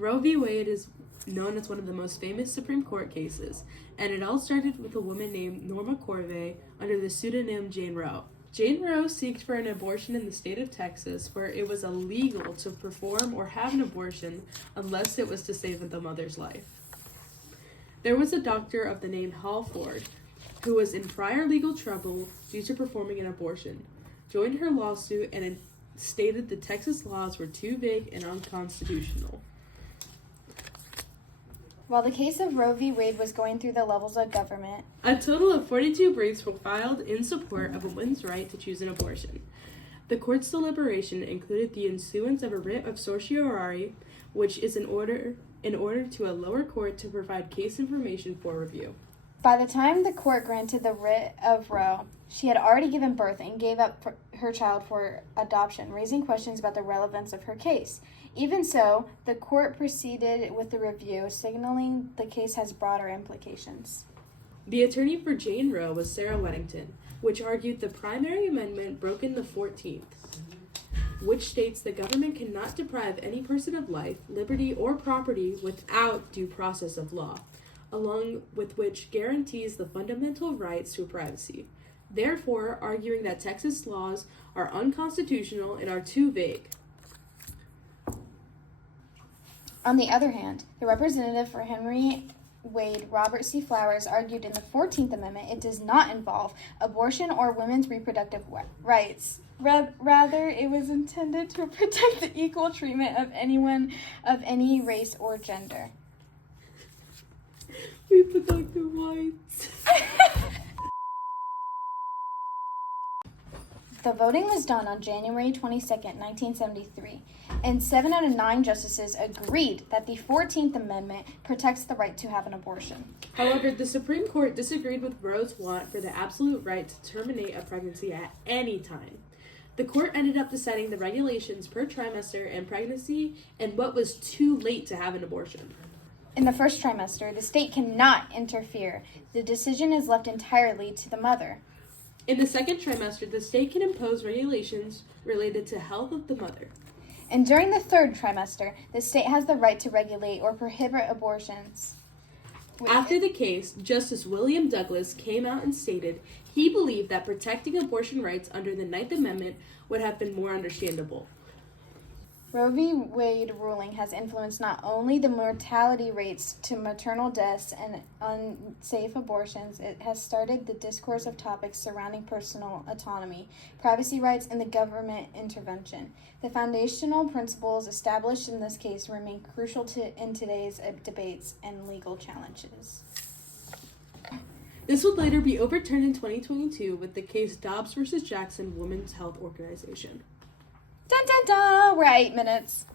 Roe v. Wade is known as one of the most famous Supreme Court cases, and it all started with a woman named Norma Corvée under the pseudonym Jane Roe. Jane Roe sought for an abortion in the state of Texas, where it was illegal to perform or have an abortion unless it was to save the mother's life. There was a doctor of the name Halford who was in prior legal trouble due to performing an abortion, joined her lawsuit and stated the Texas laws were too vague and unconstitutional. While the case of Roe v. Wade was going through the levels of government, A total of 42 briefs were filed in support of a woman's right to choose an abortion. The court's deliberation included the issuance of a writ of certiorari, which is in order to a lower court to provide case information for review. by the time the court granted the writ of Roe, she had already given birth and gave up her child for adoption, raising questions about the relevance of her case. Even so, the court proceeded with the review, signaling the case has broader implications. The attorney for Jane Roe was Sarah Weddington, which argued the primary amendment broke in the 14th, which states the government cannot deprive any person of life, liberty, or property without due process of law, along with which guarantees the fundamental rights to privacy, therefore arguing that Texas laws are unconstitutional and are too vague. On the other hand, the representative for Henry Wade, Robert C. Flowers, argued in the 14th Amendment it does not involve abortion or women's reproductive rights. Rather, it was intended to protect the equal treatment of anyone of any race or gender. Reproductive rights. The voting was done on January 22nd, 1973, and 7 out of 9 justices agreed that the 14th Amendment protects the right to have an abortion. However, the Supreme Court disagreed with Roe's want for the absolute right to terminate a pregnancy at any time. The court ended up deciding the regulations per trimester and pregnancy and what was too late to have an abortion. In the first trimester, the state cannot interfere. The decision is left entirely to the mother. In the second trimester, the state can impose regulations related to health of the mother. And during the third trimester, the state has the right to regulate or prohibit abortions. After the case, Justice William Douglas came out and stated he believed that protecting abortion rights under the 9th Amendment would have been more understandable. Roe v. Wade ruling has influenced not only the mortality rates to maternal deaths and unsafe abortions, it has started the discourse of topics surrounding personal autonomy, privacy rights, and the government intervention. The foundational principles established in this case remain crucial in today's debates and legal challenges. This would later be overturned in 2022 with the case Dobbs v. Jackson Women's Health Organization. Dun dun dun! We're at 8 minutes.